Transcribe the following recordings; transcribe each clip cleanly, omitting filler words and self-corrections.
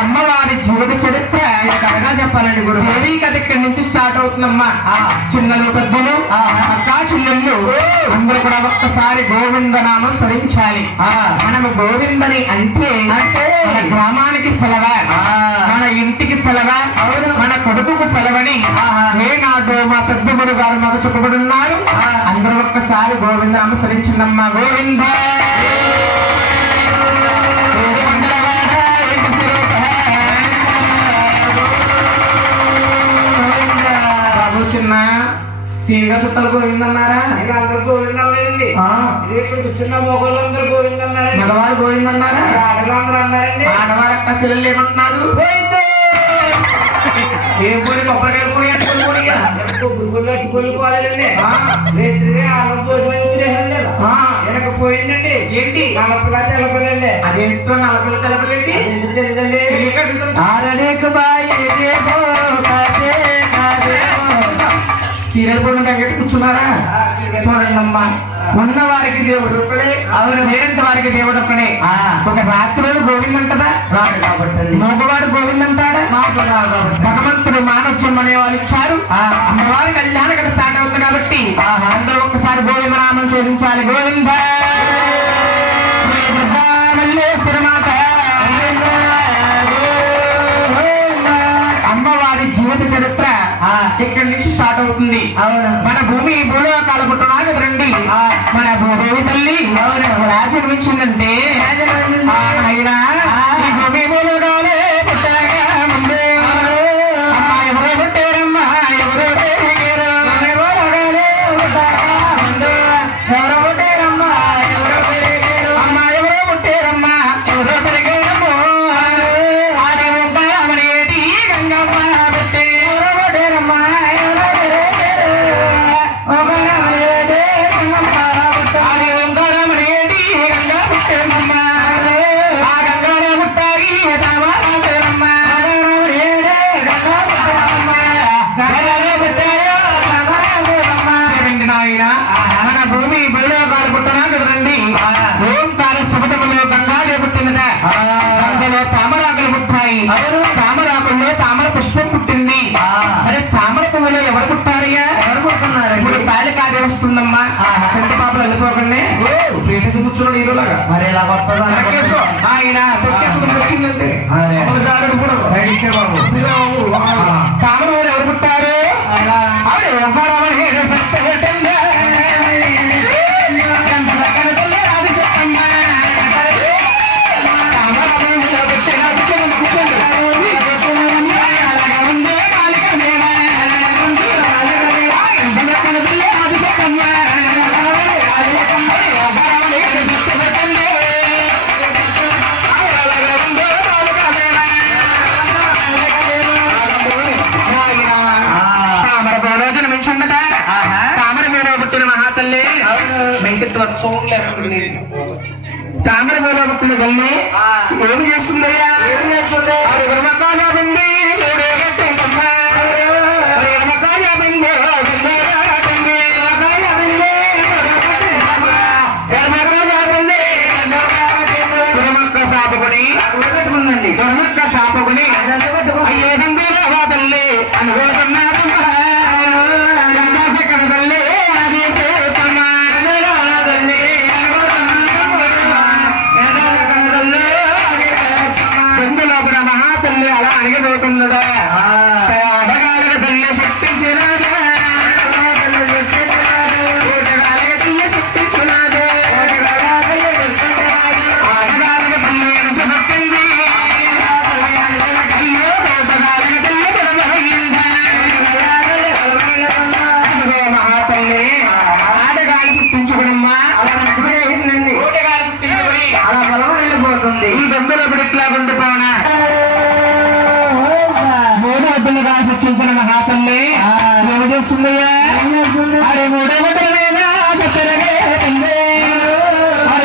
అమ్మవారి జీవిత చరిత్ర కథగా చెప్పాలండి గురు. దేవీ కథ ఇక్కడి నుంచి స్టార్ట్ అవుతుందమ్మా. చిన్నలు పెద్దలు అక్కా చెల్లెళ్ళు అందరూ కూడా ఒక్కసారి గోవిందనామ స్మరించాలి. మనము గోవిందని అంటే మన గ్రామానికి సెలవ, మన ఇంటికి సెలవ, మన కొడుకుకు సెలవని ఏనాడు మా పెద్ద గురు గారు మాకు చెప్పబడి ఉన్నారు. అందరూ ఒక్కసారి గోవిందనామ స్మరించిందమ్మా. గోవింద చిన్న సీనిగా చుట్టాలు గోవిందన్నారా? అందరూ గోవిందలేదండి. చిన్న మొగోళ్ళందరూ గోవిందన్నారండి. మగవారు గోవిందన్నారా? ఆడవాళ్ళందరూ అన్నారండి. ఆడవారు అక్క సెల్లెళ్ళు ఏమంటున్నారు? ఏం పోయి కొబ్బరికాయ పోయి గురుగుల్లో అట్టుకోలేదండి. వెనకపోయిందండి. ఏంటి నలపిల్ల తెలపలేండి. అదేంటో నలపిల్ల తెలపలేండి. సీరియల్ కూడా తగ్గట్టు కూర్చున్నారా? చూడండి అమ్మా, ఉన్న వారికి దేవుడు ఒక్కడే, అవును వేరంత వారికి దేవుడు ఒక్కడే. ఒక రాత్రులు గోవిందంటదా? రాడు కాబట్టి మగవాడు గోవిందంటాడా? భగవంతుడు మానవ అనే వాళ్ళు ఇచ్చారు. అమ్మవారి కళ్యాణ కథ స్టార్ట్ అవుతుంది కాబట్టి అందరూ ఒక్కసారి గోవిందనామం చూపించాలి. గోవింద అమ్మవారి జీవిత చరిత్ర ఇక్కడి నుంచి స్టార్ట్ అవుతుంది. మన భూమి భూలోకాల పుట్టినాక రండి. మన భూదేవి తల్లి రాజ్యం మించిందంటే ఈ భూమి భూలోకాలే పుట్టాగా ముందే అమ్మా ఎవరో పుట్టారమ్మా, ఎవరో పెరిగారు, ఎవరో పుట్టారమ్మా, ఎవరో పెరిగారు, అమ్మా ఎవరో పుట్టారమ్మా, ఎవరో పెరిగారమ్మో ఆడే ఉంటారమని ఏది గంగమ్మ పుట్టే ఎవరో పుట్టారమ్మా, ఎవరో పెరిగారు గంగమ్మ ఆడే ఉంటారమని ఏది గంగ పుట్టేమమ్మ ఆ గంగలో పుట్టాయి తామరమ్మ నాయన మన భూమి భూలోకాలు పుట్టనా కదండి. ఓంకార శబ్దములో గంగాదే పుట్టిందట. గంగలో తామరాకులు పుట్టాయి. తామరాకుల్లో తామర పుష్పం పుట్టింది. అరే తామర పువ్వులో ఎవరు పుట్టారయ్యా? ఎవరు పుట్టున్నారు? ఇప్పుడు కాళికాదే వస్తుందమ్మా. చెట్టు పాపలు వెళ్ళిపోకండి. కూర్చున్నాడు ఈరోలాగా మరి ఎలా ఆయన వచ్చిందంటే సైడ్ ఇచ్చే బాబు తామర పువ్వులు ఎవరు పుట్టారు? తామర పూలో పుట్టిన తల్లి ఏమి చేస్తుందయ్యా? చాపకుని చాపకుని అయ్యే బంధువుల తల్లి అనుకుంటున్నారు. అలా అణిగిపోతున్నదా? అడగాలిన తల్లి శక్తించినాదే, శక్తించినాదే అడగాలిన తల్లి శక్తింది. మహాతల్లి ఆడగాలి శక్తించుకునమ్మా. అలా నష్టమైందండి. ఓటగాలి శక్తించుకుని అలా బలం వెళ్ళిపోతుంది. ఈ దొంగలో ఇట్లా ఉండిపోనా సృష్టించిన మహాతల్లి ఏమి చేస్తుందయ్యా? అరే మూడో బట్టలైనా చక్కరగా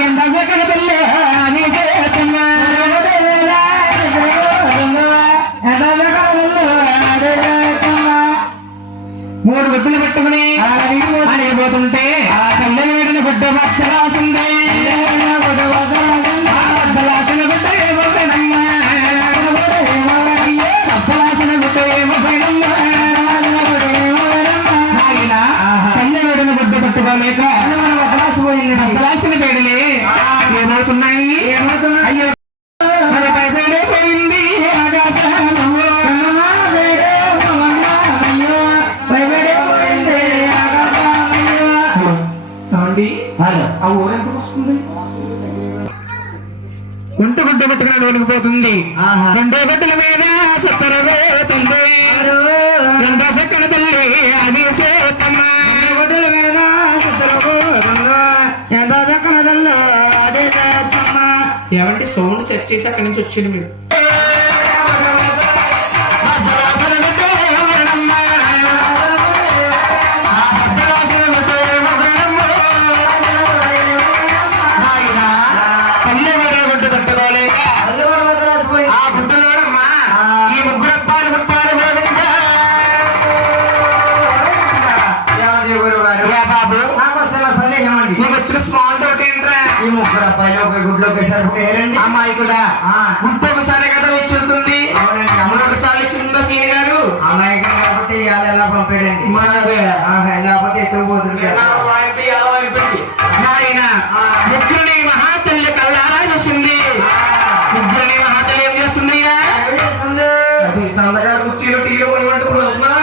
ఎంత చక్కని తల్లి నీ చేతున్నా మూడు గుడ్డలు పెట్టుకుని అడిగిపోతుంటే ఆ తల్లి వీడిని గుడ్డ పచ్చలాసింది. ఏమవుతున్నాయి అయ్యో మన పైసలే పోయింది ఆకాశాలలో. ఏమండి? ఆ ఊరెంత వస్తుంది? ఒంటి గుడ్డ పెట్టుకుని ఒలిగిపోతుంది. రెండో గడ్డల మీద సత్తరబోతుంది. ఎంత సక్కన తల్లి అది సేవత్తమ్మ. గుడ్డల మీద సత్తరబోతుందో ఎంత చక్కన తల్లో అదే చేస్తమ్మ. ఏమంటే సౌండ్ సెట్ చేసి అక్కడి నుంచి వచ్చింది మీరు. ఆ గుడ్డలోడమ్మా ఈ ముగ్గురు అప్పాలు ముప్పాలు బాబు నాకు వస్తున్న సందేహం అండి. నీకు వచ్చిన స్మాల్ డౌట్ ఏంట్రా? ఈ ముగ్గురు అబ్బాయిలు ఒక గుడ్లో ఒకసారి పేరండి. అమ్మాయి కూడా గుడ్డ ఒకసారి కదా వచ్చుతుంది. అవునండి. అమ్మ ఒకసారి ఇచ్చిందా సీని గారు? అమాయకం కాబట్టి ఇవాళ ఎలా పంపాడండి. లేకపోతే ఎత్తుకుపోతుంది కదా. నాయన ముగ్గురిని మహాతల్లి కళ్ళారా చూసింది. ముగ్గురిని మహాతల్లి ఏం చేస్తుందయ్యా? సందకాల కుర్చీలో టీలో పోయి వంటుకుని వస్తున్నా.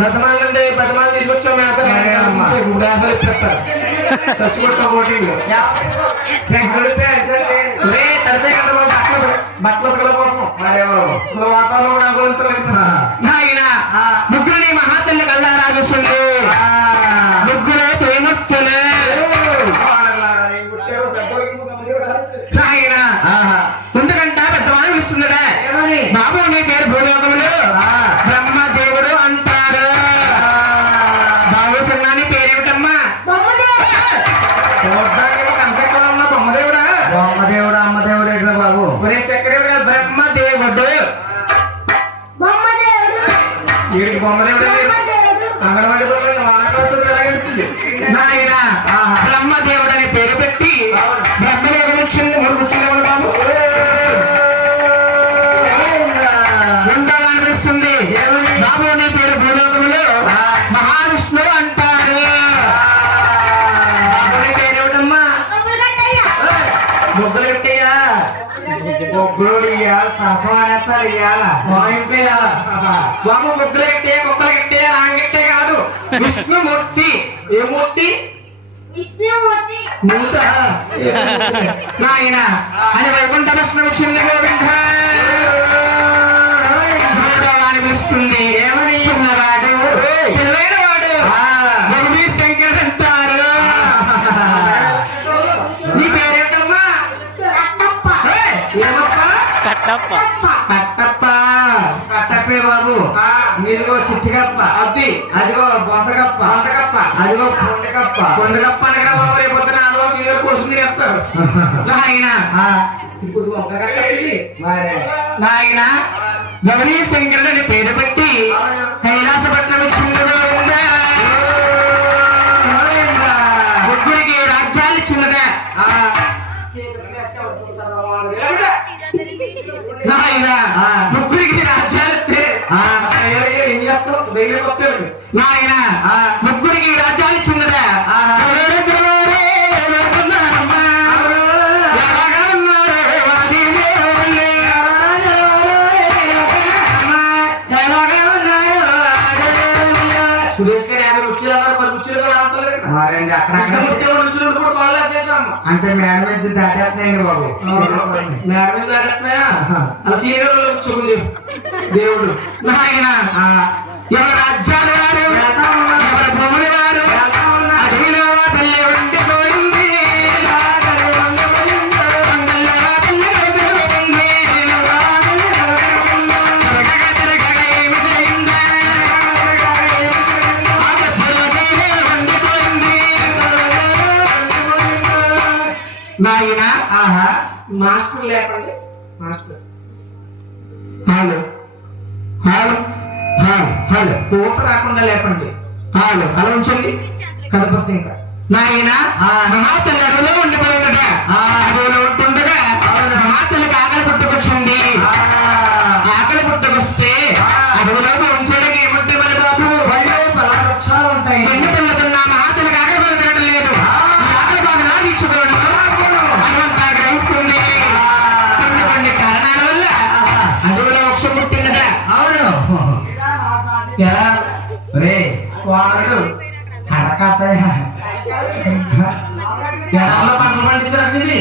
బతమాలండి బతమాలు తీసుకొచ్చాము. అసలు ఇప్పేస్తారు చచ్చిపోతా పోటీలు ముగ్గురిని మహాతల్లి కల్లారా చూస్తుంది. ముగ్గురు ప్రేమత్తులే. ఎందుకంట పెద్దవాళ్ళు ఇస్తుందట. బాబు నీ పేరు భూలోకములు బ్రహ్మదేవుడు అంటారు. బాబు సున్నాని పేరేమిటమ్మా? కన్సెప్ట్ ఉన్న బొమ్మదేవుడా? బొమ్మదేవుడు అమ్మదేవుడు ఎట్లా బాబు? బ్రహ్మదేవుడు వీడికి బొమ్మదేవుడు అంగన్వాడి నాయన బ్రహ్మదేవుడు అని పేరు పెట్టి బ్రహ్మదేవుడు వచ్చింది. మూడు కూర్చుంది బాబు. అనిపిస్తుంది. బాబు నీ పేరు భూలోకములు మహావిష్ణువు అంటారు. బాబుని పేరేమిటమ్మా? ముగ్గులు కట్టయ్యా. బొగ్గులు ఇయ్యాలి, సరస్వాడు ఇయ్యాలా, బాబు ముగ్గులు కట్టే కుక్కలు కట్టే రాంగిట్టే కాదు. విష్ణుమూర్తి. ఏ మూర్తి? మూత నాయన అని వైకుంఠ విష్ణు వచ్చింది. గోవింద అనిపిస్తుంది. ఏమని? చిన్నవాడు తెలివైన వాడు గౌరీ శంకర్ అంటారు. నీ పేరేటమ్మా? ఏమప్పా? కట్టప్ప. కట్టప్ప. కట్టప్పే బాబు. నీదిగో చిట్టుకప్ప, అది అదిగో బొంతకప్ప, బొంతకప్ప, అదిగో పొండకప్ప. పొందకప్ప అనగా బాబు రేపొద్దున ఆదివా సీనియర్ కోసం చెప్తారు. నాయన ఇప్పుడు నాయన గౌరీ శంకరుడు అని పేరు పెట్టి కైలాసపట్నం ఇచ్చింది. ముగ్గురికి రాజ్యాలు ఇచ్చిందట. నాయన ముగ్గురికి రాజ్యాలు నాయన ముగ్గురికి కూడా ఆపలేదు. మరండి అక్కడ కృష్ణమూర్తి నుంచున్నాడు కూడా కాళ్ళు వచ్చేసాము. అంటే మేడ నుంచి దాటేస్తున్నాయండి బాబు. మేడ మీద దాటేస్తున్నాయా? అలా సీనియర్ వాళ్ళు కూర్చోమని చెప్పు. దేవుడు నాయన ఎవరి రాజ్యాల వారు ఎవరి భూముల వారు అడవిలో తల్లి వండిపోయింది నాయన మాస్టర్ లేపండి. Master hello hello hello hello ఊత రాకుండా లేపండి. హలో అలా ఉంచండి. కనపడుతుంది ఇంకా నాయన మహాతల్లి అడవిలో ఉండిపోయిందట. అడవిలో ఉంటుండగా మహాతల్లికి ఆకలి పుట్టుకొచ్చింది. ఆకలి పుట్టుకొస్తే అడవిలో ఉంచడానికి ఏమంటే మన బాబు వృక్షాలు ఉంటాయి. ఎన్ని పిల్లతున్నా మహాతల్లికి ఆకలి బాగా తినడం లేదు. ఈ ఆకలి బాగా నాదించుకోవడం అదంతా గ్రహిస్తుంది. కొన్ని కారణాల వల్ల అడవిలో వృక్షం పుట్టిందట. అవును. ఎలా రే వాడు కడకత్తయ్య జనాల్లో పంటలు పండించారు. ఇది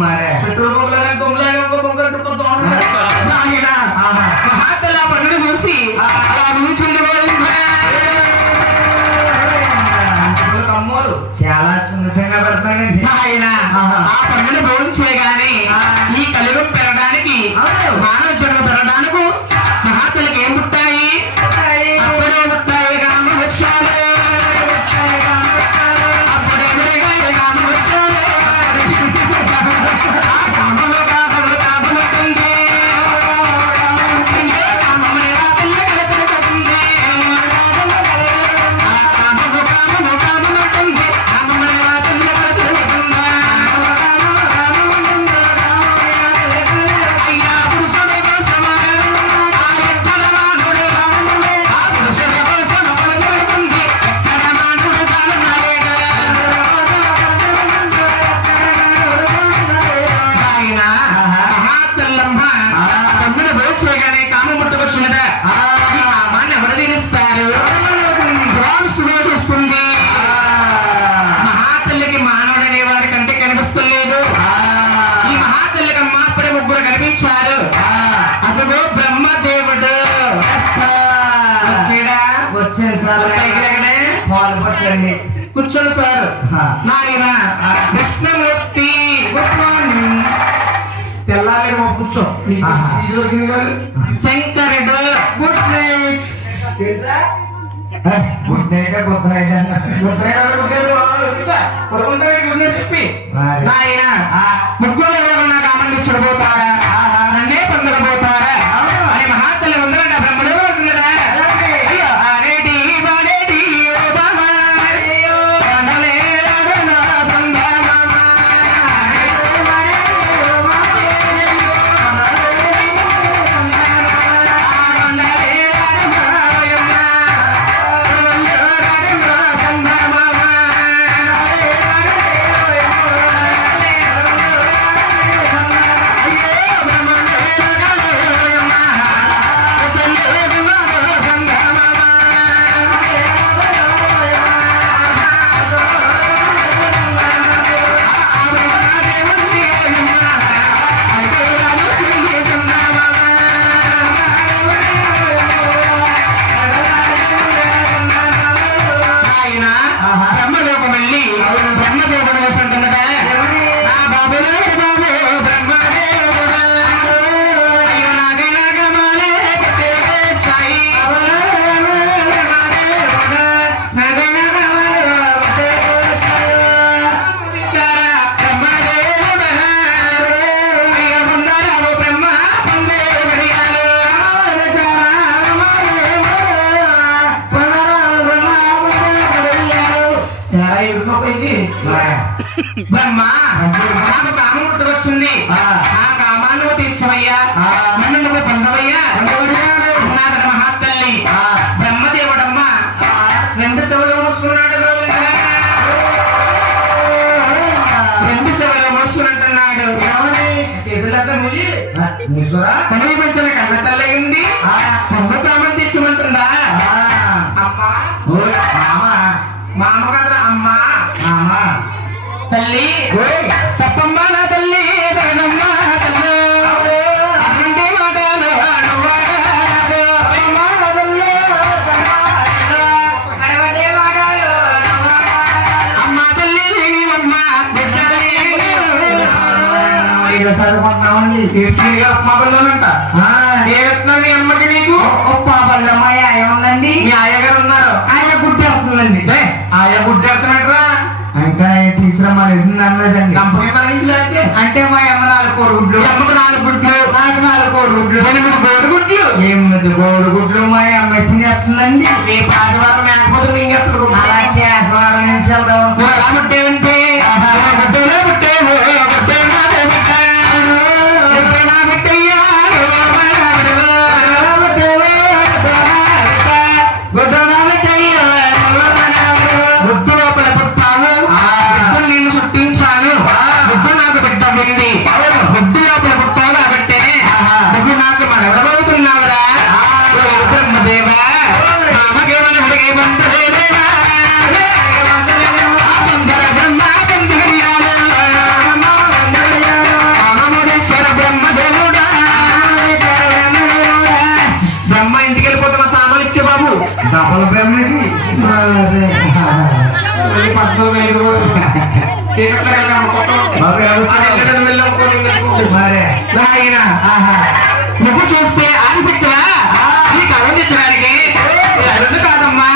మరే పెట్రోల్ బొమ్మలాగా బొమ్మలాగా ఇంకో బొమ్మలు పెట్టుకుంటూ నాయన మహాతల్లి ఆ పండుగ చూసి అలా నుంచుండిపోయింది. కమ్మోరు చాలా సున్నితంగా పెడతానండి. ఆయన ఆ పండుగ భోజనం చేయగానే ఈ కలియుగం పెరగడానికి మానవ జన్మ పెరగడానికి మహాతల్లికి ఏం పుట్టాయి? అప్పుడే పుట్టాయి కామ వృక్షాలు. అప్పుడే పెరిగాయి కామ వృక్షాలు. ఆ కామము కామము కామముతుంది. కామముని రాతల్లి కలుపుతుంది. ఆ కామము కామము కామముతుంది. కామముని రాతల్లి కలుపుతుంది. అయ్యా పురుషుడి కోసమా ఆ ఎక్కడ మానుడు ఆ పురుషుడి కోసం పలుకుతుంది. ఎక్కడ మానుడు కానున్నాడేగా. ఆయన మహాతల్లమ్మ పొద్దున భోజనం చేయగానే కామం పుట్టుకొచ్చిందట. ఈ కామాన్ని ఎవరు తీరుస్తారు? పురాణస్తుగా చూస్తుంది. మహాతల్లికి మానవుడు అనేవాడి కంటే కనిపిస్తలేదు. ఈ మహాతల్లికి అమ్మ అప్పుడే ముగ్గురు కనిపించారు. అదిగో బ్రహ్మదేవుడు వచ్చాడా? వచ్చాను సార్. పైకి లేకనే పాలు పట్టండి. కూర్చోండి సార్. నాయన కృష్ణమూర్తి గుడ్ మార్నింగ్. తెల్లాలి కూర్చో. నీకు ఇది దొరికింది కాదు. శంకరుడు good night. Good night good night చెప్పి నాయన ముగ్గురు ఎవరన్నా కామని చూడబోతారా? నన్నే పొందకపోతారా అని మహాతల్లి ఉందంట. బ్రహ్మదేవుడు ఉంటుందా? అయ్యో ఆడేటి బాడేటి ఓ బామా. కొండలే రాగన సంధ్యామామ. కొండలే రాగన యమ్మ. కొండలే రాగన సంధ్యామామ. ఆయన బ్రహ్మలోకం వెళ్ళి బ్రహ్మదేవుడు వస్తుంటుందట. నా బాబులేడు బాబు బ్రహ్మదేవుడా. అయ్యో నాగమాలే పెట్టేదే ఛాయి. చారా బ్రహ్మదేవుడా. అయ్యో పొందారావు బ్రహ్మ పొందేవడియాలు. బ్రహ్మ నాకు కామం పుట్టుకొచ్చింది. ఆ కామాన్ని నువ్వు తీర్చవయ్యా. నన్ను నువ్వు పొందవయ్యా అన్నాడట మహాతల్లి. బ్రహ్మదేవుడమ్మ రెండు చెవులు మూసుకున్నాడు. రెండు చెవులు మూసుకున్నట్టున్నాడు. చేతులతో ముగి కనిపించిన కన్న తల్లి ఉంది. పొంగు కామం తెచ్చమంటుందా? అమ్మా మా అమ్మగారు అమ్మా అమ్మా తల్లి తప్పమ్మ నా తల్లి తగనమ్మ తల్లి అటువంటి మాటలు ఆడువాడాడు. తప్పమ్మ నా తల్లి అడవటే వాడాలు అమ్మ తల్లి నేనేనమ్మ బిడ్డలే. చదువుకుంటున్నామండి మగల్లోనంట ఏమిస్తున్నాడు మీ అమ్మకి నీకు? పాపల్లో మా ఆయ ఉందండి. మీ ఆయగారు ఉన్నారు. ఆయ గుడ్డేస్తుందండి. ఆయా గుడ్డెడుతున్నట్రా ఇంకా టీచర్ అమ్మ అన్నదండి. కంపెనీ నుంచి లేకపోతే అంటే మా అమ్మ 4 కోడిగుడ్లు, అమ్మకు 4 గుడ్లు, నాకు 4 కోడిగుడ్లు, 8 కోడిగుడ్లు. 8 కోడిగుడ్లు మా అమ్మ తినేస్తుందండి. మీ పాతివారం లేకపోతే మింగెత్తదు. అలా గ్యాస్ వారం నుంచి వెళ్దాం నువ్వు ఎలా పుట్టేవంటే గుడ్డేనే పుట్టేవు, గుడ్డేనా పుట్టావు, గుడ్డేనా పుట్టయ్యా, గుడ్డు లోపల పుట్టాను, గుడ్డు నిన్ను చుట్టించాను, గుడ్డు నాకు బిడ్డ ఉంది. గుడ్డు లోపల పుట్టావు కాబట్టి నువ్వు నాకు మనవడబడుతున్నావురా. బ్రహ్మదేవా రామకేమని ఉడిగే బంధుదేవా బ్రహ్మ ఇంటికి వెళ్ళిపోతున్న సామాన్లు ఇచ్చే బాబు. డబ్బుల బ్రహ్మకి నాయన నువ్వు చూస్తే ఆదిశక్తివా నీకు అరుణ్ తెచ్చడానికి? అరుణ్ కాదమ్మా,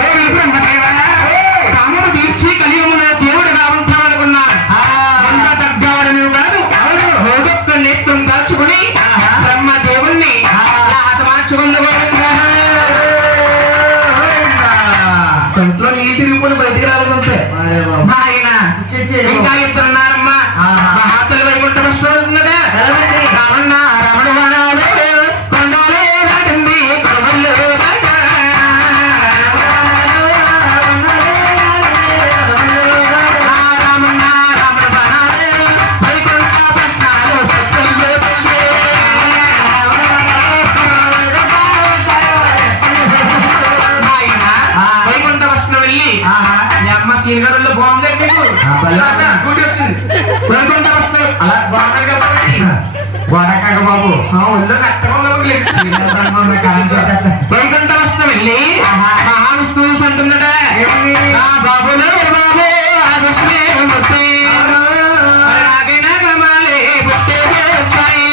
ఓ బ్రహ్మదేవా కామను తీర్చి కలియుగమున దేవుడిగా ఉంటావనుకున్నా. ఎంత తగ్గవాడు నువ్వు కాదు. ఒక్కొక్క నేత్రం దాచుకుని బ్రహ్మదేవుణ్ణి మార్చుకుంది. ఇంట్లో నీళ్ళు తిరిగిపోయి బయటికి రాలేదంతే. ఆయన ఇంకా ఇద్దరున్నారమ్మా. మహాతల్లి వైకుంఠ వస్తున్నాడా రావణ రమణ వనాలు కొండలే దాటింది కొడవళ్ళు రామన్న రమణ వనాలు వైకుంఠ ప్రశ్నలు సత్తులు వైకుంఠ వస్తున్న వెళ్ళి మీ అమ్మ శ్రీగారుల్లో బాగుందండి మీకు కూటి వచ్చింది. వైకుంఠ వస్తున్న అలా బాగుంది కాబట్టి గోడకాక బాబు ఒళ్ళు కట్టకుండా వైకుంఠ వస్తున్న వెళ్ళి మహావిష్ణువు అంటున్నాడా బాబులు బాబు ఆ విష్ణే ముస్తే నాకైనా కమాలే పుట్టే వచ్చాయి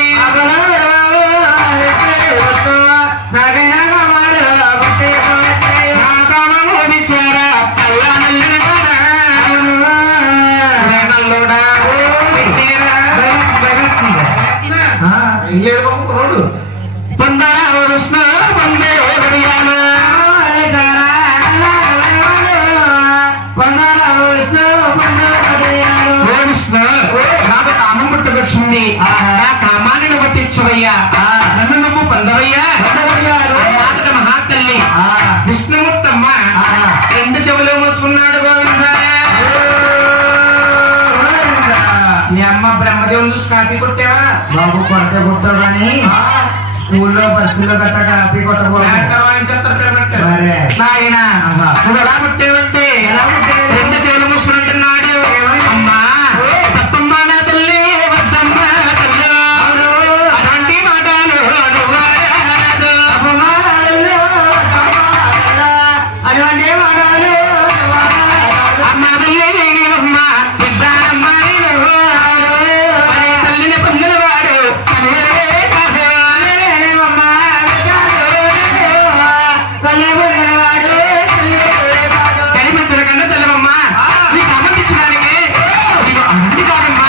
నాకైనా కమాలు పుట్టే నా కామము నిచ్చారా అల్లా నల్లిన నల్లుడా రోడ్డు పొందరా విష్ణు పొందే విష్ణు నాకు కామం పుట్టుకొచ్చింది. నా కామాన్ని నువ్వు తెచ్చువయ్యా, నన్ను నువ్వు పొందవయ్యా. మాతక మహాతల్లి విష్ణుమూర్తమ్మ 2 చెవులు మూసుకున్నాడు గోవింద. మీ అమ్మ బ్రహ్మదేవుని చూసి కాపీ కొట్టావా బాబు కొట్టే కొట్టావు కానీ స్కూల్లో బస్సులో గట్ట కాపీ కొట్టకూడదు. నాయన నువ్వు ఎలా పుట్టేవంటే 2 చెవులు మూసుకుంటున్నాడు. అమ్మా తప్పమ్మ నా తల్లి వద్దమ్మ తల్లి అటువంటి మాటలు నువ్వు ఆడరాదు. అటువంటి వాడాలు అమ్మ తల్లి నేనేమమ్మ బిడ్డమ్మ నేను. తల్లిని పొందిన వాడు కనిపించిన కన్నా తెల్లవమ్మ నీకు అమ్మకిచ్చడానికి నీకు అన్ని కాదమ్మా.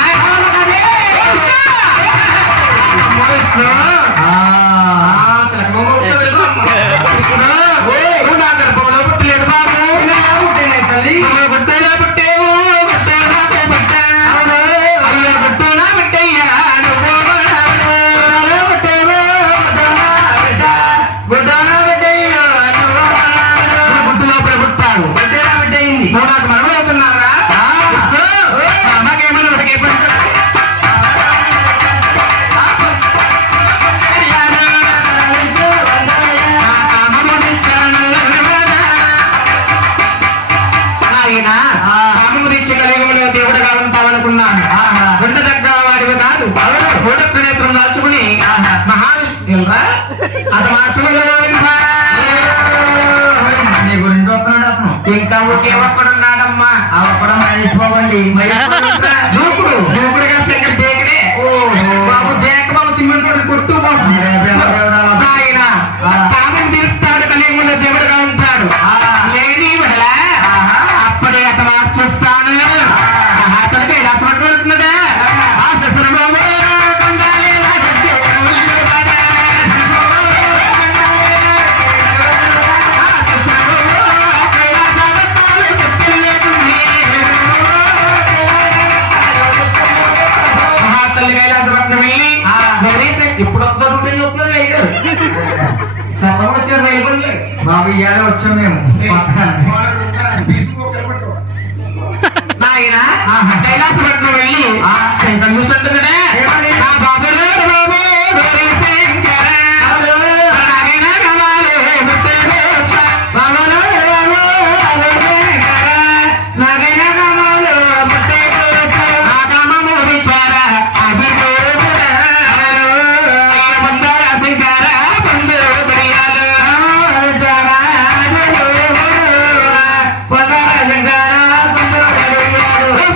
విష్ణు నువ్వు నా గర్భంలో పుట్టలేదు బాబు. తల్లి గుట్టలో పుట్టేవు గుట్టలో పుట్టావు అయ్యా గుట్టనా పుట్టయ్యా నువ్వు పుట్టేవు గుట్టు లోపల పుట్టాడు. నువ్వు నాకు మరణం అవుతున్నారా విష్ణు? అమ్మకేమన్నా ఒకటి నాయన కామము దీక్ష కలియుగంలో దేవుడుగా ఉంటావనుకున్నాను. ఉండదగ్గ వాడివి కాదు. గోడకు నేత్రం దాచుకుని మహావిష్ణు అది మార్చుకుని నీ గురించి వస్తున్నాడు అతను. ఇంకా ఒకే ఒక్కడున్నాడమ్మా. ఆ ఒక్కడ మహేష్ బాబు అండి. దూకుడుగా శంకర్ దేకినే బాబు దేక బాబు సింహం కొట్టు ఆయన కామం తీస్తాడు కలియుగంలో దేవుడుగా ఉంటాడు. లేని వడల అప్పుడే అత మార్చేస్తాను. అతనికి రసపట్టు వెళ్తున్నదా ఆ శశుర బాబు ఇప్పుడు బాబు ఇయ్యాల వచ్చాం మేము. నాయన కైలాసపట్నం వెళ్ళి శంకర్ చూస్తుంటుందనే బాబు బాబు శంకర నాగైనా కమాలు నాగైనా కమాలు ఆ కామము విచార అది బందార శంకర బందు బరియాలు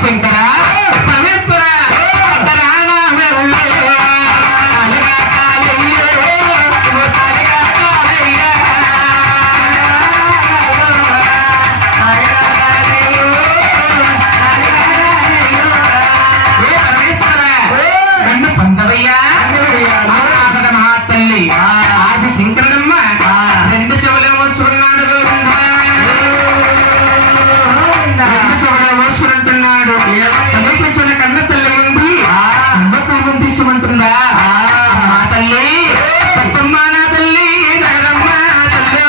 శంకర పరమేశ్వర నన్ను పొందవయ్యా మహాతల్లి ఆది శంకరుడమ్మ రెండు చెవులేమో సున్నాడు అంటున్నాడు. సమీపించిన కన్న తల్లి ఉంది నమ్మకం పంపించమంటుందా అమ్మా తల్లి పప్పమ్మ నా తల్లి నగరమ్మ తల్లి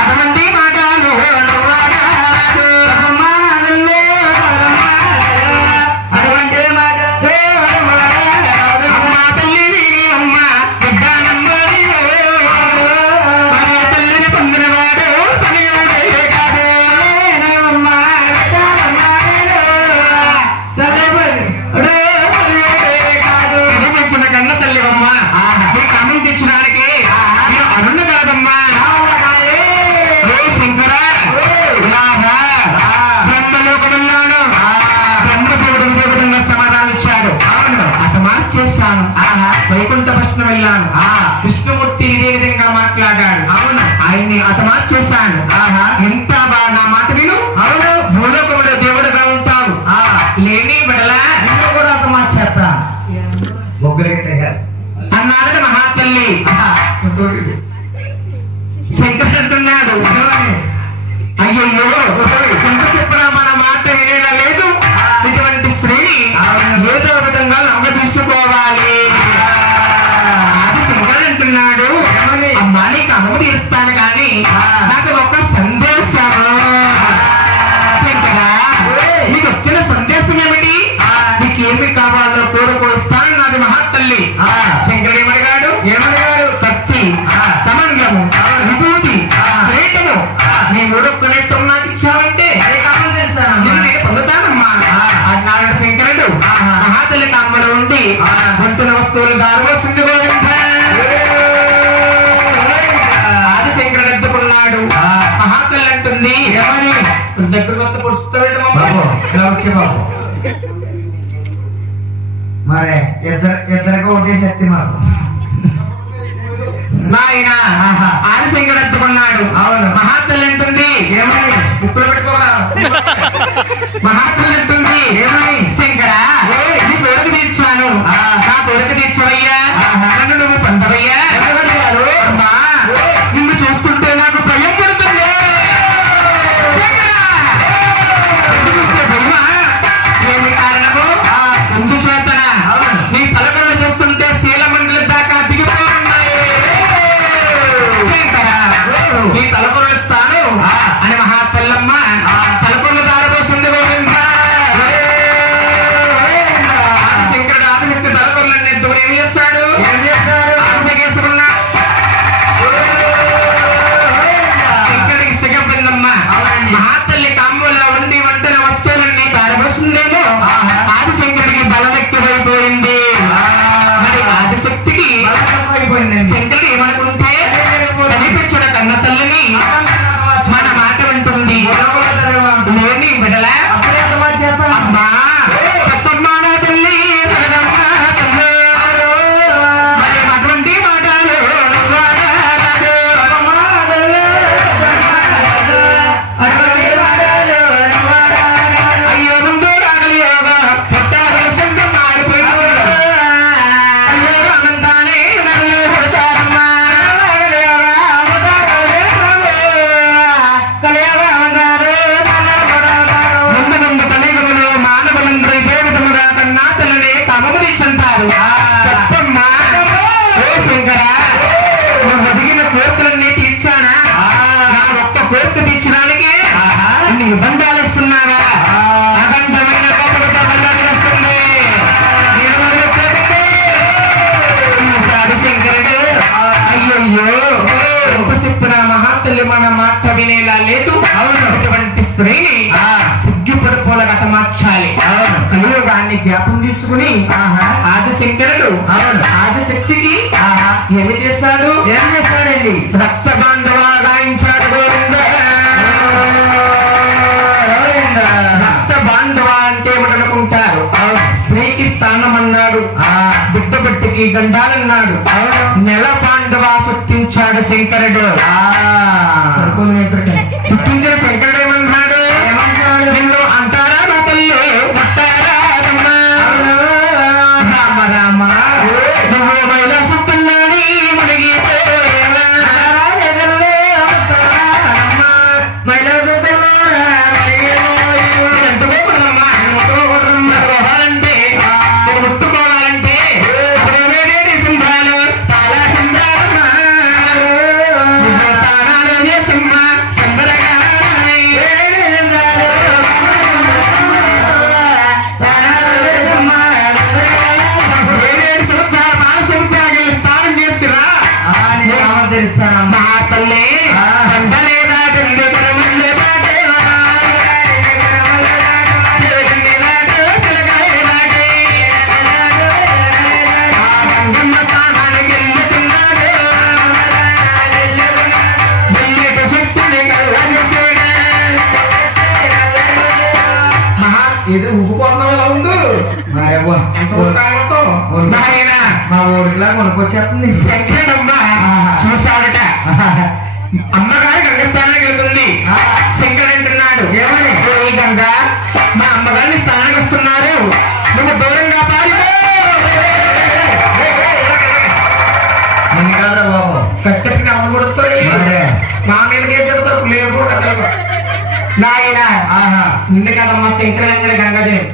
అటువంటి మాటలు పప్పమ్మ నా తల్లి అటువంటి మాటలు అమ్మ తల్లి వీరమ్మ విజ్ఞానమ్మ మరి తల్లిని పొందినవాడు తల్లి కాదు కన్న తల్లివమ్మ నీ కామం తెచ్చడానికి నేను అరుణ కాదమ్మా. శంకర బ్రహ్మలోకి వెళ్ళాను. బ్రహ్మదేవుడు ఇదే విధంగా సమాధానం ఇచ్చాడు. అత మార్చేశాను. వైకుంఠ ప్రశ్న వెళ్ళాను. విష్ణుమూర్తి ఇదే విధంగా మాట్లాడాడు. అవును ఆయన్ని అత మార్చేశాను. ఎంత బాగా నా మాట విను. అవును భూలోకములో దేవుడుగా ఉంటావు. లేని బడలా నిన్ను కూడా అత మార్చేస్తా అన్నాడు మహాతల్లి. శంకర్ అంటున్నాడు అయ్యో ఎంతసేపు మన మాట వినేలా లేదు. ఇటువంటి స్త్రీని ఏదో విధంగా నమ్మ తీసుకోవాలి. అది శంకర్ అంటున్నాడు అమ్మా నీకు అమ్మ తీరుస్తాను కానీ నాకు ఒక సందేశం. శంకర నీకు వచ్చిన సందేశం ఏమిటి? నీకేమి కావాలో కోరుకోస్తాను నాది మహాతల్లి. శంకరుడు ఏమడిగాడు? భక్తి తమంగము విభూతి రేటము నీ ఉడుక్కునే నాకు ఇచ్చావంటే నేను పొందుతానమ్మా అన్నాడు శంకరుడు. మహాతల్లి కామ్మలో ఉండి వంతుల వస్తువులు దారిపోసింది గోవింద. ఆది శంకరుడు ఎత్తుకున్నాడు. మహాతల్లి అంటుంది దగ్గర కొత్త పుడుస్తాడు బాబు మరి ఇద్దరికి ఒకటే శక్తి మాకు. నాయన ఆదిశంకరుడు ఎత్తుకున్నాడు. అవును మహాతల్లి అంటుంది ఏమని ముక్కులు పెట్టుకోరా. మహాతల్లి అంటుంది ఏమని శంకర నీ కోరిక తీర్చాను. నా కోరిక తీర్చవయ్యా నన్ను నువ్వు పొందవయ్యా. అమ్మా నిన్ను చూస్తుంటే నాకు భయం పడుతుంది. చూస్తే భయమా? ఏమి కారణము? ఎందుచేతన నీ తలకళ్ళు చూస్తుంటే శీలమండలి దాకా దిగిపోతున్నాయి. శంకర నీ తలకొల్లు ఇస్తాను అని మహాతల్లమ్మ తలకొల్లు దారబోసింది గోవింద. అబంధాలు వస్తున్నారా అబంధమైన కోపలతో బల్లాలు వస్తుంది శంకరుడు అయ్యో చెప్పిన మహాతల్లి మన మాట వినేలా లేదు అటువంటి స్త్రీని సిగ్గుపడిపోల గత మార్చాలి కలియుగాన్ని జ్ఞాపం తీసుకుని ఆదిశంకరుడు ఆదిశక్తికి ఏమి చేశాడు చేస్తాడండి రక్త బాంధవా గాయించాడు గోవింద రక్త బాంధవ అంటే ఏమిటనుకుంటారు స్త్రీకి స్థానం అన్నాడు బిడ్డ బిడ్డకి గండాలన్నాడు నెల పాండవ సృష్టించాడు శంకరుడు సృష్టించిన శంకరుడు ఏమన్నాడు నిన్ను అంటారా నా తల్లి వస్తారా రామ రామ నువ్వు మైలా సత్తున్నాని మునిగిపోయేవా మా తల్లి ఇది ఉప్పుకోవడం ఎలా ఉండు ఎంత ఉంటాయో మా ఊరికిలా కొనుక్కొచ్చేస్తుంది శంకరమ్మ చూశాడట అమ్మగారి గంగస్థానానికి వెళ్తుంది శంకరుడు అంటున్నాడు ఏమని ఈ గంగ మా అమ్మగారిని స్థానానికి వస్తున్నారు నువ్వు దూరంగా పారిపో నేను కాదా బాబు కట్టెట్టిన అమ్మ కొడుతో మా మీద కేసేస్తారు లేవు నాయన నిన్ను కదమ్మా శంకరుడు గంగదేవ్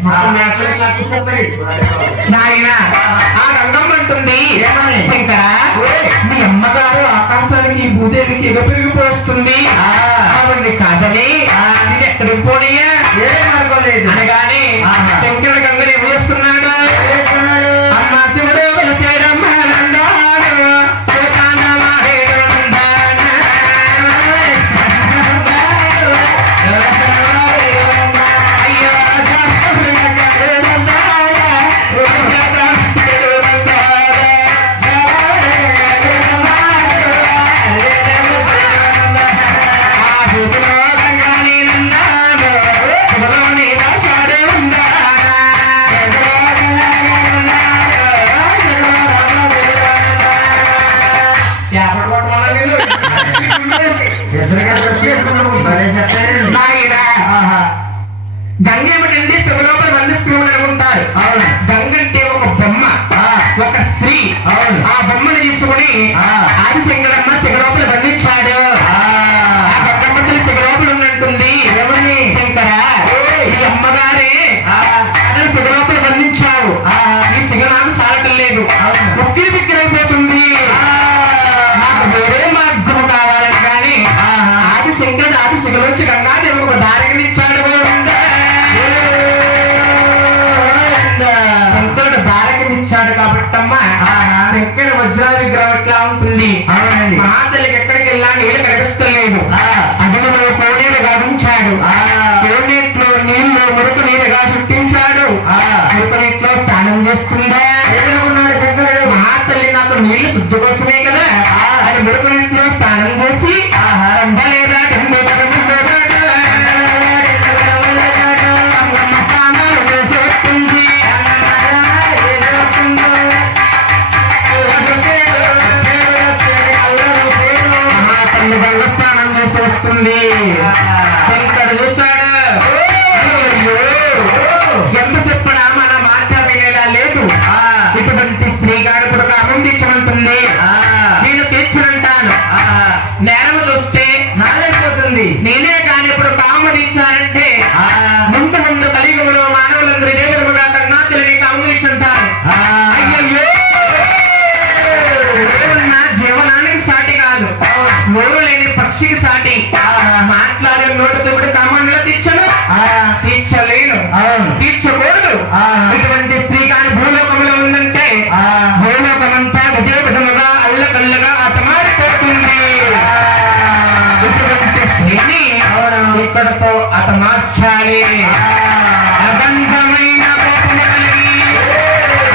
నాయన ఆ గంగమ్మ అంటుంది శంకర మీ అమ్మగారు ఆకాశానికి ఈ భూదేవికి ఎగపెరిగిపోస్తుంది ఆవిడ్ని కాదని నేను ఎక్కడికి పోనీయా ఏమనుకోలేదు అనగానే శంకరుడు గంగని ఏం చేస్తున్నాడు అమ్మ శివుడు వెలిసేడమ్మ నందాడు గంగ ఏమిటంటే శివలోపల వందిస్తున్నామని అనుకుంటారు గంగ అంటే ఒక బొమ్మ ఒక స్త్రీ ఆ బొమ్మను తీసుకుని ఆదిశంకరమ్మ శివలోపల బంధించాడు ఆ బొమ్మతల్లి శివలోపల ఉన్నట్టుంది ఎవరిని శంకర ఈ అమ్మగారే శివలోపల బంధించావు ఈ శివ నాకు సాగటం లేదు ఉక్కిరి బిక్కిరైపోతుంది నాకు వేరే మార్గం కావాలని కానీ ఆదిశంకరుడు ఆదిశివలోంచి గంగాదేవి ఒక దారికినిచ్చాడు శంకరుడు భారకమిచ్చాడు కాబట్టమ్మా శంకరుడు వజ్ర విగ్రహం ఎట్లా ఉంటుంది మహాతల్లికి ఎక్కడికి వెళ్ళా నీళ్ళు కనిపిస్తలేదు అడుగులో కోడేలు గావించాడు కోడేట్లో నీళ్లు మురుకు నీరుగా సృష్టించాడు మురుకు నీటిలో స్నానం చేస్తుందా శంకరుడు మహాతల్లి నాకు నీళ్లు శుద్ధి కోసమే కదా అని మురుకు నీటిలో స్నానం చేసి లేదా స్నానాలు చేసి ఉండాలి. అబంధమైన కోపము కలిగి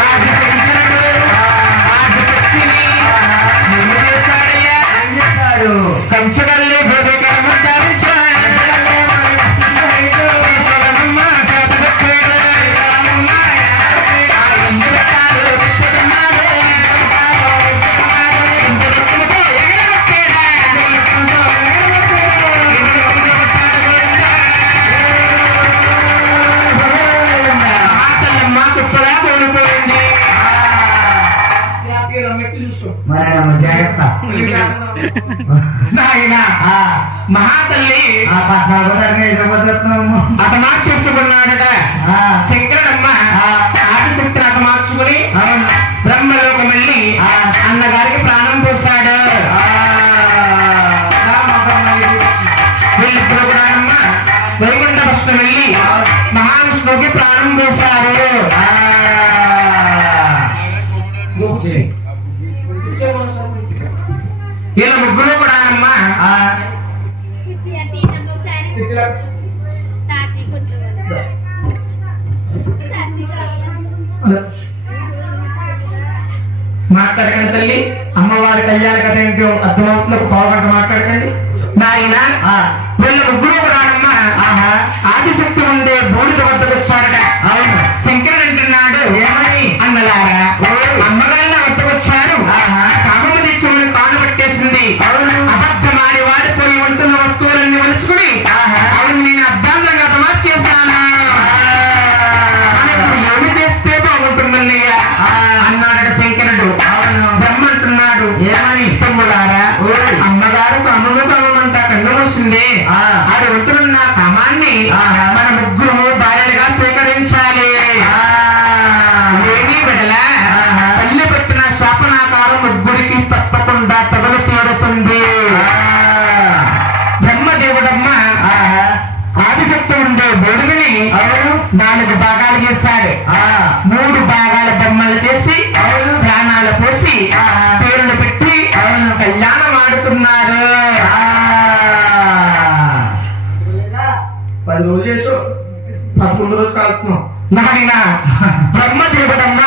ఆదిశంకరుడు ఆదిశక్తిని ఏమి చేశాడయ్యా? కంచగల్లి భూమికరము ధరించాడు. ఈశ్వరమ్మ శాప చెప్పాడు. ఆ ఇంద్రకాలు విప్పుతున్నాడు. ఇంద్రకుడితో ఎగరగొట్టాడా? మాతల్లమ్మ కుప్పలా కోల్పోయింది. హ్యాపీగా మెట్లు చూసుకో. మరి జాగ్రత్త. నాయన మహాతల్లి పద్నాలుగో తరగతి ఎదురుపోతున్నాము. అత మార్చేసుకున్నాడట. శంకరుడమ్మ ఆదిశక్తిని అత మార్చుకుని బ్రహ్మలోకం వెళ్ళి అన్నగారికి ప్రాణం పోశాడు. వీళ్ళిద్దరు కూడా వైకుంఠ భస్మ వెళ్ళి మహావిష్ణువుకి ప్రాణం పోశారు. వీళ్ళ ముగ్గురు కూడా అమ్మా కుర్చీ అట్టి నన్ను ఒకసారి తాకి కొట్టుకోవాలి. మాట్లాడకండి తల్లి. అమ్మవారి కళ్యాణ కథ ఏంటో అర్థమవుతుందో పావుగంట మాట్లాడకండి. నాయన వీళ్ళ ముగ్గురు కూడా అమ్మా ఆదిశక్తి ఉండే బూడిద వద్దకు వచ్చారట. అవును. శంకరుడు అంటున్నాడు, ఏమని? అన్నలారా అమ్మగారిన వద్దకు వచ్చారు. కామము తెచ్చుకుని కాను పట్టేసింది. అబద్ధమాడి వాడిపోయి ఉంటున్న వస్తువులన్నీ వలుసుకుని అవును నేను అర్ధాంతంగా మార్చేశాను. ఏమి చేస్తే బాగుంటుందన్నయ్య అన్నాడట శంకరుడు. బ్రహ్మ అంటున్నాడు, ఏమని? తమ్ములారా అమ్మగారు కన్నులు కనుమంట కన్ను వస్తుంది. అది ఉంటున్న కామాన్ని మన ముగ్గురు భార్యలుగా స్వీకరించాలి. ఏమీ బిడల తల్లి పెట్టిన శాపనాకారం ముగ్గురికి తప్పకుండా తగులు తీరుతుంది. బ్రహ్మదేవుడమ్మ ఆదిశక్తి ఉండే బోడుగుని 4 భాగాలు చేశాడు. 3 భాగాల బొమ్మలు చేసి ప్రాణాలు పోసి పేర్లు పెట్టి కళ్యాణం ఆడుతున్నారు. 10 రోజులు చేసు 11 రోజు కాలుతున్నాం. నాయన బ్రహ్మదేవుడమ్మ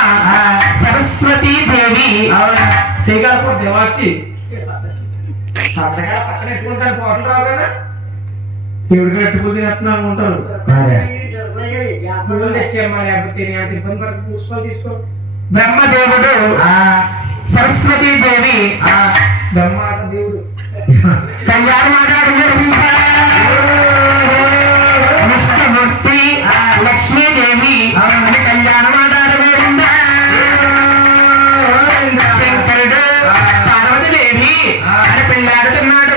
సరస్వతీ దేవి శ్రీకాకుళం దేవాచి సరదాగా పక్కన ఎత్తుకుంటారు. పోటలు రావు కదా, దేవుడికి ఎట్టుకుని తినేస్తున్నాను ఉంటారు. పువ్వులు తెచ్చేయమ్మా, లేకపోతే తిరిగి ఇబ్బంది పడుతుంది. పుష్పాలు తీసుకో. బ్రహ్మదేవుడు సరస్వతీ దేవి బ్రహ్మాట దేవుడు కళ్యాణం ఆడాడు. విష్ణుమూర్తి లక్ష్మీదేవి అని కళ్యాణం ఆడాడు. శంకరుడు పార్వతీదేవి అని పెళ్ళాడుతున్నాడు.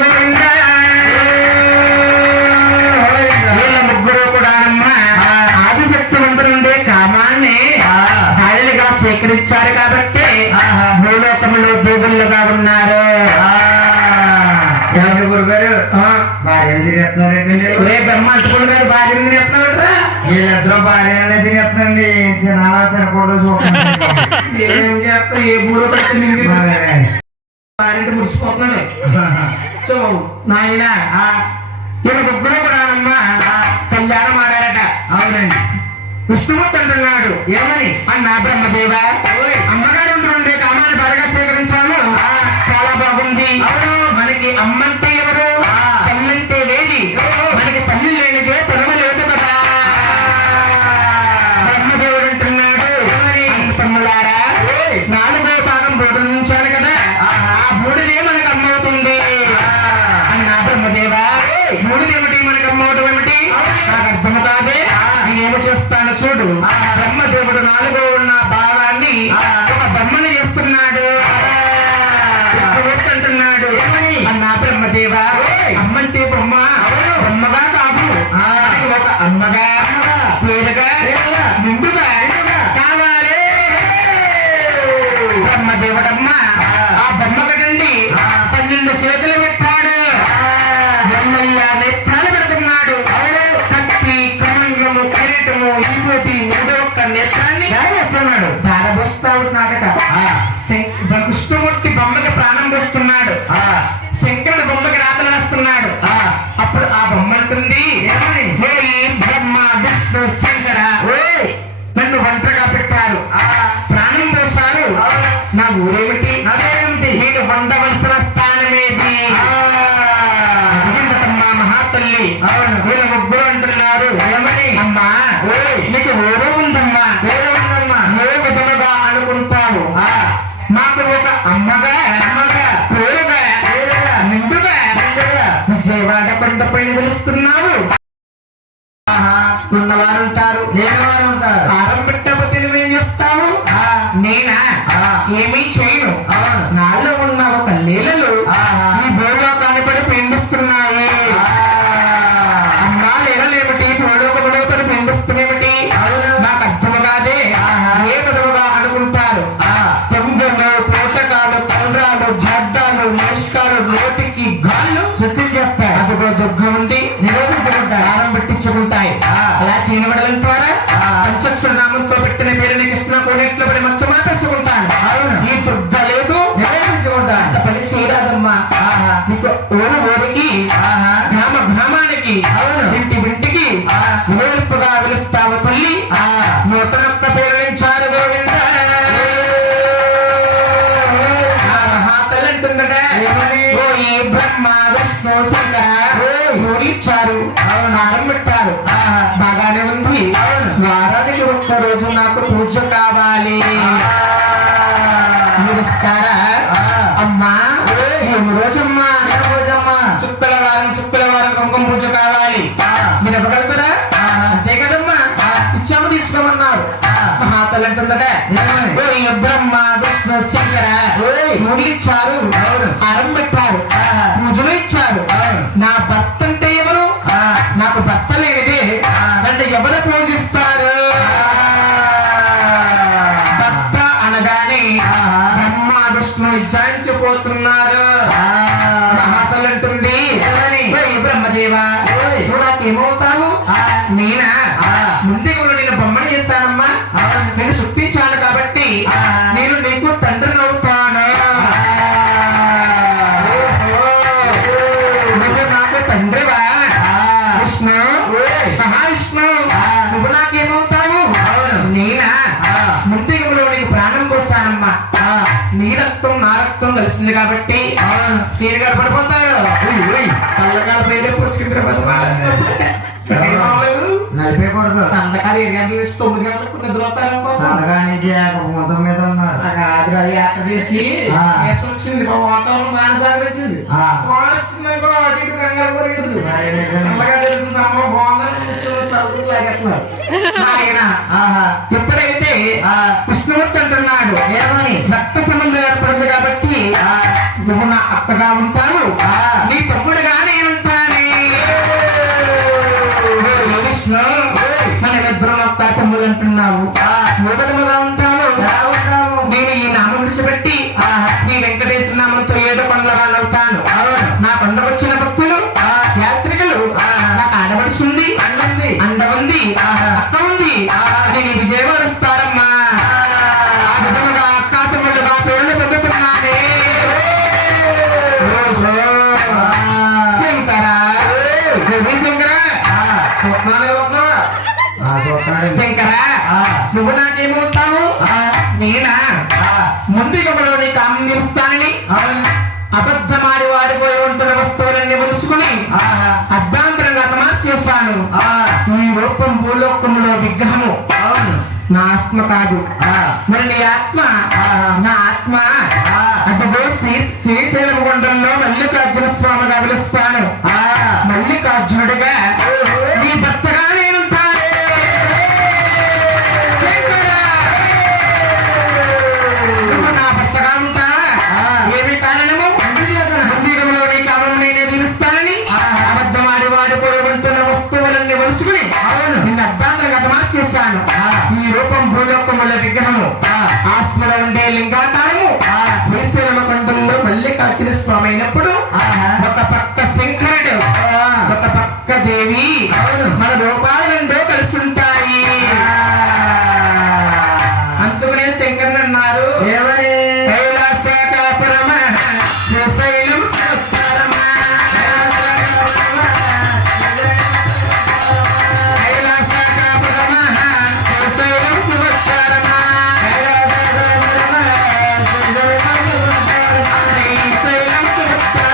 వీళ్ళ ముగ్గురు కూడా ఆదిశక్తివంతులుండే కామాన్ని భార్యలుగా స్వీకరించారు కాబట్టి భూలోకములో దేవుళ్ళుగా ఉన్నారు. ఏమంటే గురుగారు భార్యలు తినేస్తున్నారండి. ఒరే బ్రహ్మ అంటుకుడు గారు భార్యని తినేస్తున్నాడరా? వీళ్ళిద్దరూ భార్యలనే తినేస్తుందండి. తినాలా తినకూడదు చూడండి. ఏం చేస్తా? ఏ బూడో పెట్టి భార్య ముడిసిపోతున్నాడు. సో నాయన ఈయన ముగ్గురు కూడా కళ్యాణం ఆడారట. అవునండి. విష్ణుమూర్తి అంటున్నాడు, ఏమని? అన్నా బ్రహ్మదేవ అమ్మగారు ఉండే కామాన్ని బాగా స్వీకరించాము. చాలా బాగుంది. మనకి అమ్మంటే ఎవరు? తల్లంటే వేది. మనకి తల్లి లేనిదే తనమ లేదు కదా. బ్రహ్మదేవుడు అంటున్నాడు, తమ్ములారా 4వ భాగం బోధ నుంచాలి కదా, ఆ బూడిదే మనకు అమ్మవుతుంది. అన్నా బ్రహ్మదేవ బూడిదేమిటి మనకు అమ్మవటం ఏమిటి? నాకు అర్థము కాదే. నేనేమో చేస్తాను చూడు. బ్రహ్మదేవుడు 4వ ఉన్న భావాన్ని ఒక బొమ్మను చేస్తున్నాడు. విష్ణుమూర్తి అంటున్నాడు, అన్నా బ్రహ్మదేవ అమ్మంటే బొమ్మ బొమ్మగా కాదు, మనకి ఒక అమ్మగా పేరుగా నిండుగా కావాలి. బ్రహ్మదేవుడమ్మ ఆ బొమ్మ కదండి 12 చేతులు పెట్టాడు. వెల్లయ్యా నెచ్చాలు పెడుతున్నాడు. కత్తి కమంగము కిరీటము ఇంకోటి ఏదో ఒక్క నేత్రాన్ని దారిస్తున్నాడు. దారబోస్తా ఉన్నాడట. విష్ణుమూర్తి బొమ్మకి ప్రాణం పోస్తున్నాడు. శంకరుడు బొమ్మకి రాతలు వేస్తున్నాడు. అప్పుడు ఆ బొమ్మ అంటుంది, బ్రహ్మ అమ్మా ఓయ్. నీకు ఊరు ఉందమ్మా పేరు ఉందమ్మా. ఏ విధముగా అనుకుంటావు ఆ, మాకు ఒక అమ్మగా అమ్మగా, పేరుగా పేరుగా, నిండుగా నిండుగా, విజయవాడ కొండపైన పిలుస్తున్నావు ఆహా, ఉన్నవారు ఉంటారు లేనివారు ఉంటారు. ఆరం పెట్టకపోతే నువ్వేం చేస్తావు ఆ, నేనా ఆ. ఏమీ చేయను అవును. నాలో ఉన్న ఒక లీలలు ఆహా. ఈ భూలోకాన్ని పడి పెండిస్తున్నాయి ఆ, అమ్మా లీలలేమిటి భూలోకములో పడి పెండిస్తున్నేమిటి అవును. నాకు అర్థము కాదే ఆహా. ఏ విధముగా అనుకుంటారు ఆ, తొందరలు పోషకాలు పౌరాలు జడ్డాలు నేష్కాలు నోటికి గాళ్ళు శుద్ధి చేస్తాయి. అదిగో దుర్గం ఉంది నిరోధించుకుంటాయి. దారం పెట్టించుకుంటాయి ఆ. అలా చేయనబడాలంటారా ఆ. పంచక్షర నామంతో పెట్టిన పేరుని కృష్ణ కోనేట్లో పడి మచ్చమా పెసుకుంటాను అవును. ఈ దుర్గ లేదు నిరోధించుకుంటాయి. అంత పని చేయరాదమ్మా ఆహా. నీకు ఊరు ఊరికి ఆహా. గ్రామ గ్రామానికి అవును. ఇంటి ఇంటికి ఆ. వేల్పుగా పిలుస్తావు తల్లి ఆ. నూతనొక్క పేరు నించారు గోవింద తల్లంటుందట ఏమని? ఓ ఈ బ్రహ్మ విష్ణు శంకర ఊరిచ్చారు హారం పెట్టారు ఆహా. బాగానే ఉంది అవును. వారానికి ఒక్క రోజు నాకు పూజ కావాలి మీరు ఇస్తారా ఆ. అమ్మా ఓయ్. ఏం రోజమ్మా ఏ రోజమ్మా? శుక్రవారం కుంకుమ పూజ కావాలి ఆ. మీరు ఇవ్వగలుగుతారా ఆహా. అంతే కదమ్మా ఆ. ఇచ్చాము తీసుకోమన్నారు ఆ. మహాతలు అంటుందట ఏమని? ఓ బ్రహ్మ విష్ణు శంకర ఓయ్. నూనెలు ఇచ్చారు అవును. హారం పెట్టారు ఆహా. పూజలు ఇచ్చారు అవును. నా భర్త అంటే ఎవరు ఆ. నాకు భర్త లేనిది ఆ. అంటే ఎవరు పూజిస్తారు భర్త అనగానే ఆహా. బ్రహ్మ విష్ణు నిశ్చయించిపోతున్నారు ఆ. మహాతలు అంటుంది ఏమని? ఓయ్ బ్రహ్మదేవా ఓయ్. నువ్వు నాకేమవుతావు ఆ. నేనా ఆ. ముందే నేను బొమ్మను చేశానమ్మా అవును. నేను సృష్టించాను కాబట్టి ఆ. నేను నీకు తండ్రిని అవుతాను నువ్వు నాకు తండ్రివా విష్ణు ఓయ్. మహావిష్ణు ఆ. నువ్వు నాకేమవుతావు అవును. నేనా ఆ. ముందుగములో నీకు ప్రాణం పోస్తానమ్మా ఆ. నీ రక్తం నా రక్తం కలిసింది కాబట్టి అవును. సీని గారు పడిపోతారు చల్లగా ప్రేరే పుచ్చుకుంటారు నలిపేయకూడదు. సంతకాలు 7 గంటలు నుంచి 9 గంటలకు నిద్రపోతారనుకో సంతకాన్ని మొత్తం మీద ఉన్నారు. యాత్ర చేసి ఆ. కేసు వచ్చింది వాతావరణం బాగా సాగరించింది ఆ. వాన వచ్చిందనుకో అటు ఇటు కంగారు కోరేది మరి నిజమే. చల్లగా జరుగుతుంది సమయం బాగుందని కూర్చొని సరుకులు లాగేస్తున్నారు ఆయన ఆహా. ఎప్పుడైతే ఆ. కృష్ణమూర్తి అంటున్నాడు ఏమని? రక్త సంబంధం ఏర్పడింది కాబట్టి ఆ. నువ్వు నా అక్కగా ఉంటావు ఆ. నీ తమ్ముడుగా నేనుంటానే విష్ణు మనమిద్దరం ఒక్క తమ్ముడు అంటున్నావు ఆ. మూడముగా ఉంటాము ఎలా ఉంటాము? నేను ఈ నామం విడిచిపెట్టి శ్రీ వెంకటేశ్వర నామంతో ఏదో కొండల వాళ్ళు అవుతాను అవును. నా కొండకు వచ్చిన భక్తులు యాత్రికులు నాకు ఆడబడిసి ఉంది అంటుంది. అండ ఉంది అక్క ఉంది నేను విజయవాడ వస్తారమ్మా ఆ విధముగా అక్క తమ్ముడు నా పేర్లు పొందుతున్నానే శంకర రవి శంకర స్వప్నాలు ఆ, చూడండి. శంకర ఆ. నువ్వు నాకేమవుతావు నేనా ముందుగమలో నీ కామం తీరుస్తానని అవును. అబద్ధమాడి వాడిపోయి ఉంటున్న వస్తువులన్నీ ములుసుకుని ఆహా. అర్ధాంతరంగా మార్చేశాను ఆ. ఈ రూపం భూలోకములో విగ్రహము అవును. నా ఆత్మ కాదు ఆ. మరి నీ ఆత్మ నా ఆత్మ ఆ. అదిగో శ్రీశైలం కొండల్లో మల్లికార్జున స్వామిగా పిలుస్తాను ఆ. మల్లికార్జునుడిగా నీ భర్తగా నేనుంటానే శంకర! నువ్వు నా భర్తగా ఉంటావా ఏమి కారణము అంతీగంలో నీ కారణం నేనే తీరుస్తానని అబద్ధమాడి వాడిపోయి ఉంటున్న వస్తువులన్నీ వలుసుకుని నిన్ను అర్ధాంతరంగా మార్చేశాను ఈ రూపం భూలోకముల విగ్రహము ఆత్మలో ఉండే లింగాకారము శ్రీశైలమ కొండల్లో మల్లికార్జున స్వామి అయినప్పుడు ఒక పక్క శంకరుడు ఒక పక్క దేవి మన రూపాలు రెండో కలిసి ఉంటాయి అందుకనే శంకరుడు అన్నారు ఏమని? కైలాసకాపురమ శ్రీశైలం సత్వరమ కైలాసకాపురమ శ్రీశైలం సువత్వరమ శ్రీశైలం సువత్వరమ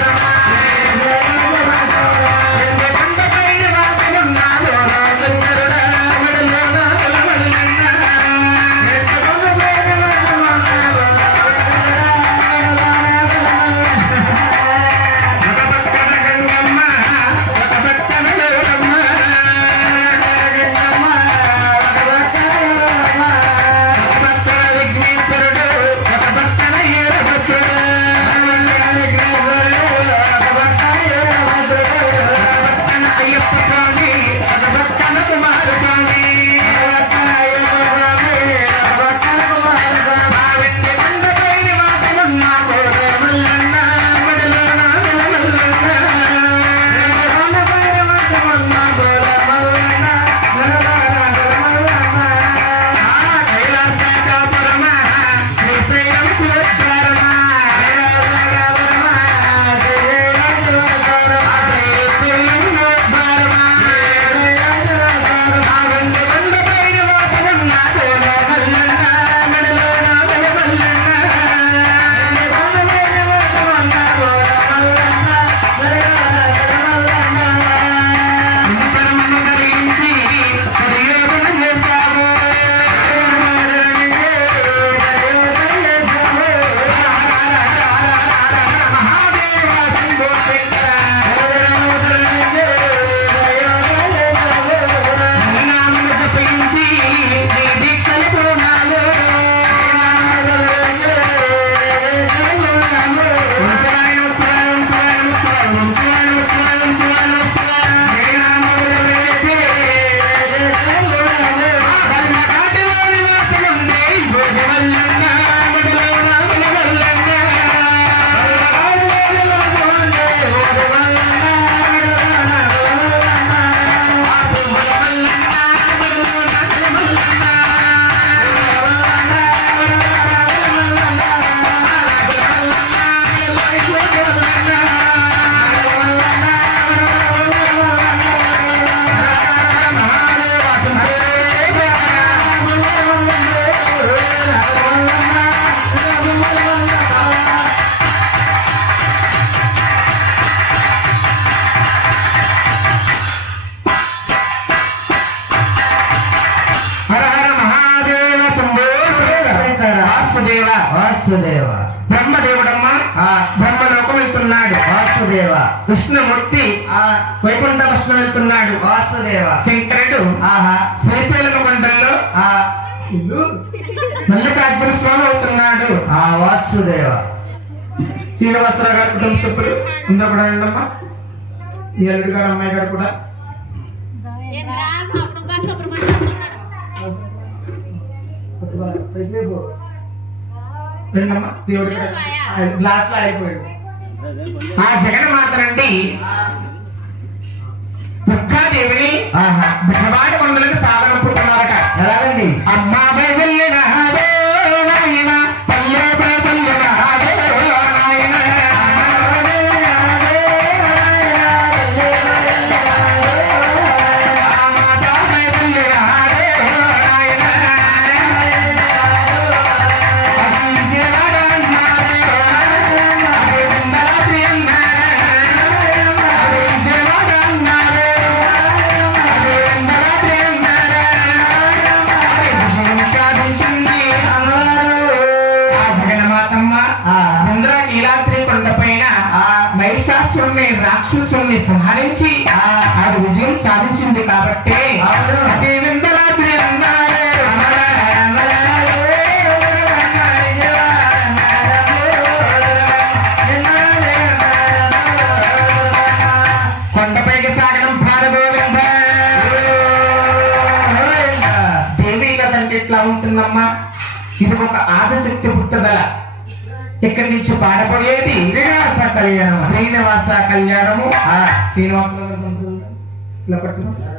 వాసుదేవ బ్రహ్మదేవుడమ్మ ఆ బ్రహ్మలోకం వెళ్తున్నాడు. వాసుదేవ విష్ణుమూర్తి ఆ వైకుంఠ విష్ణు వెళ్తున్నాడు. వాసుదేవ శంకరుడు ఆహా శ్రీశైలం కొండల్లో ఆ మల్లికార్జున స్వామి అవుతున్నాడు. ఆ వాసుదేవ శ్రీనివాసరావు గారి కుటుంబ సభ్యులు అందరూ కూడా రండమ్మా. మీ అల్లుడు గారు అమ్మాయి గారు కూడా ఏంద్రా పాపం గా సుబ్రహ్మణ్యం ఉన్నాడు. రండమ్మా. దేవుడి గ్లాస్ లో అయిపోయాడు. ఆ జగన్మాత నుండి దుర్గాదేవిని ఆహా బిజవాడ కొండలకు సాగనంపుతున్నారట. ఎలాగండి అమ్మాపై వెళ్ళిన నాయన పల్లెపై వెళ్ళిన నాయన మాతాపై వెళ్ళిన నాయన మహిషాసురుని రాక్షసుని సంహరించి ఆవిడ విజయం సాధించింది కాబట్టి అదే విందలాద్రి అన్నారు. కొండపైకి సాగడం భారగోవింద. దేవి కదంటే ఇట్లా ఉంటుందమ్మా. ఇది ఒక ఆదిశక్తి పుట్టుదల. ఇక్కడి నుంచి పాడబోయేది శ్రీనివాస కళ్యాణం. శ్రీనివాస కళ్యాణము. శ్రీనివాస ఇలా పట్టుకున్నా